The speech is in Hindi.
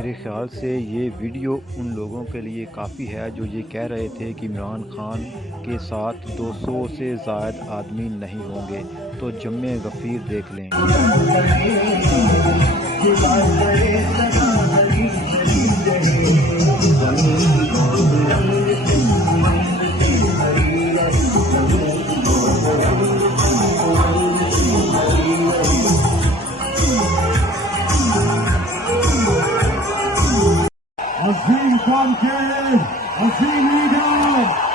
मेरे ख़्याल से ये वीडियो उन लोगों के लिए काफ़ी है जो ये कह रहे थे कि इमरान खान के साथ 200 से ज़ायद आदमी नहीं होंगे। तो जम्मे गफ़ीर देख लें। Azim Banker, Azim Liga.